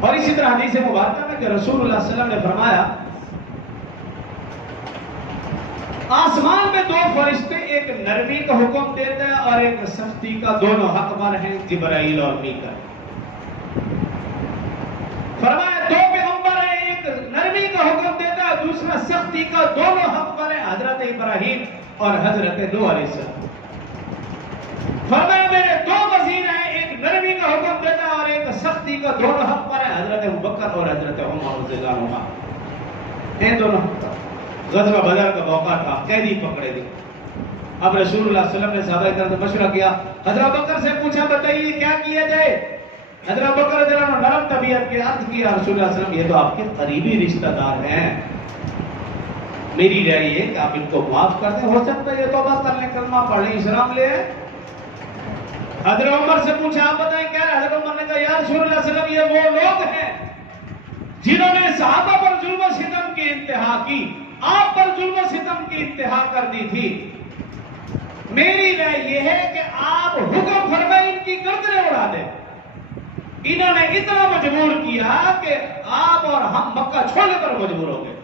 اور اسی طرح حدیث مبارکہ میں کہ رسول اللہ صلی اللہ علیہ وسلم نے فرمایا آسمان میں دو فرشتے ایک نرمی کا حکم دیتے ہیں اور ایک سختی کا، دونوں حقبر ہیں، جبرائیل اور میکائیل۔ فرمایا دو پیغمبر ہیں، ایک نرمی کا حکم دیتا ہے، دوسرا سختی کا، دونوں حقبر ہیں، حضرت ابراہیم اور حضرت نوح علیہ السلام۔ فرمایا میرے دو وزیر ہیں، ایک نرمی کا حکم دیتا ہے اور ایک سختی کا، دونوں حقبر ہیں، حضرت ابوبکر اور حضرت عمر رضی اللہ عنہما۔ ان دونوں حقبر۔ غزوہ بدر کا موقع تھا، قیدی پکڑے گئے۔ اب رسول اللہ صلی اللہ علیہ وسلم نے صحابہ کرام سے مشورہ کیا، حضرت بکر سے پوچھا بتائیے کیا کیا جائے؟ حضرت بکر رضی اللہ عنہ نرم طبیعت کے عرض کیا، رسول اللہ صلی اللہ علیہ وسلم یہ تو آپ کے قریبی رشتہ دار ہیں، میری رائے یہ کہ آپ ان کو معاف کر دیں، ہو سکتا ہے یہ توبہ کر لیں، کلمہ پڑھ لیں، اسلام لے آئیں۔ حضرت عمر سے پوچھا آپ بتائیں کیا ہے؟ حضرت عمر نے کہا یا رسول اللہ صلی اللہ علیہ وسلم یہ وہ لوگ ہیں جنہوں نے صحابہ پر ظلم و ستم کی انتہا کی، آپ پر ظلم و ستم کی انتہا کر دی تھی، میری رائے یہ ہے کہ آپ حکم فرمائیں ان کی گردنیں اڑا دیں۔ انہوں نے اتنا مجبور کیا کہ آپ اور ہم مکہ چھوڑنے پر مجبور ہو گئے۔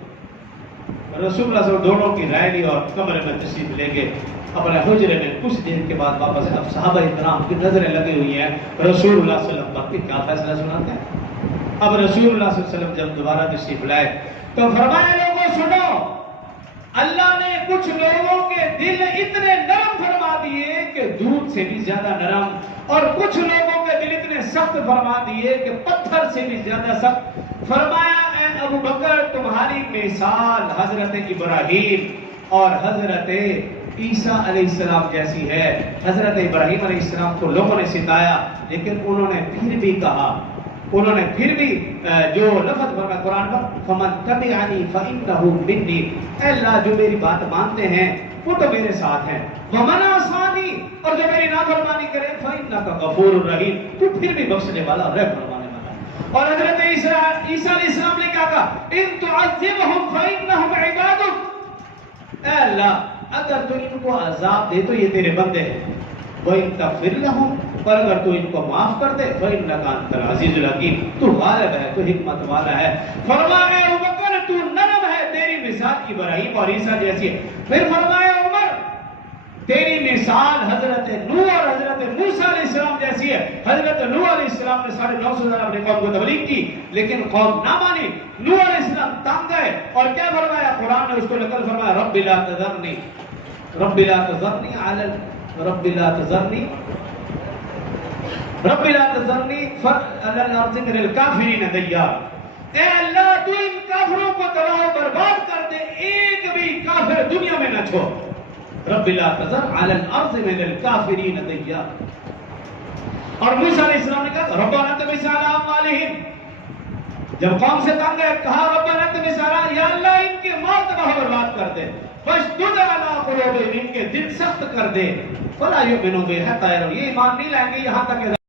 رسول اللہ صلی اللہ علیہ وسلم دونوں کی رائے لی اور کمرے میں تشریف لے گئے اپنے حجرے میں۔ کچھ دیر کے بعد واپس اب صحابہ کرام کی نظریں لگی ہوئی ہیں، رسول اللہ صلی اللہ علیہ وسلم کیا فیصلہ سناتے ہیں۔ اب رسول اللہ صلی اللہ علیہ وسلم جب دوبارہ تشریف لائے تو فرمایا لوگوں سنو، اللہ نے کچھ لوگوں کے دل اتنے نرم فرما دیے کہ دودھ سے بھی زیادہ نرم، اور کچھ لوگوں کے دل اتنے سخت فرما دیے کہ پتھر سے بھی زیادہ سخت۔ فرمایا اے ابو بکر تمہاری مثال حضرت ابراہیم اور حضرت عیسیٰ علیہ السلام جیسی ہے۔ حضرت ابراہیم علیہ السلام کو لوگوں نے ستایا لیکن انہوں نے پھر بھی کہا، انہوں نے پھر بھی جو لفظ فرمایا قرآن پر فمن تبعنی فإنہ منی، اے اللہ جو میری بات مانتے ہیں وہ تو میرے ساتھ ہیں، ومن عصانی، اور جو میری نافرمانی کرے فإنک غفور الرحیم، تو پھر بھی بخشنے والا اور رحم فرمانے والا ہے۔ اور حضرت عیسیٰ علیہ السلام نے کیا کہا ان تعذبہم فإنہم عبادک، اے اللہ اگر تو ان کو عذاب دے تو یہ تیرے بندے ہیں، وَإِن تَغْفِرْ لَهُمْ، اور اگر تو ان کو معاف کر دے فَإِنَّكَ أَنْتَ الْعَزِيزُ الْحَكِيمُ، تو غالب ہے، تو حکمت والا ہے۔ فرمایا ابوبکر تو نرم ہے، تیری مثال ابراہیم اور عیسیٰ جیسی ہے۔ پھر فرمایا عمر تیری مثال حضرت نوح اور حضرت موسیٰ علیہ السلام جیسی ہے۔ حضرت نوح علیہ السلام نے 950 سال اپنے قوم کو تبلیغ کی لیکن قوم نہ مانی، نوح علیہ السلام تنگ گئے، اور کیا فرمایا قرآن نے اس کو نقل فرمایا رب لا تذرنی، رب لا تذرنی علی رب لا تذرنی رب لا تذرنی علی الارض من الکافرین دیارا، اے اللہ تو ان کافروں کو تباہ و برباد کر دے، ایک بھی کافر دنیا میں نہ چھوڑ۔ رب لا تذر علی الارض من الکافرین دیارا۔ اور موسیٰ علیہ السلام نے کہا ربنا اطمس علی اموالہم، جب قوم سے تنگ ہے کہا ربنا اطمس علی، یا اللہ ان کے مال تباہ و برباد کر دے، فاشدد علی قلوبہم، ان کے دل سخت کر دے، فلا یؤمنوا بی حتی یروا، یہ ایمان نہیں لائیں گے یہاں تک کہ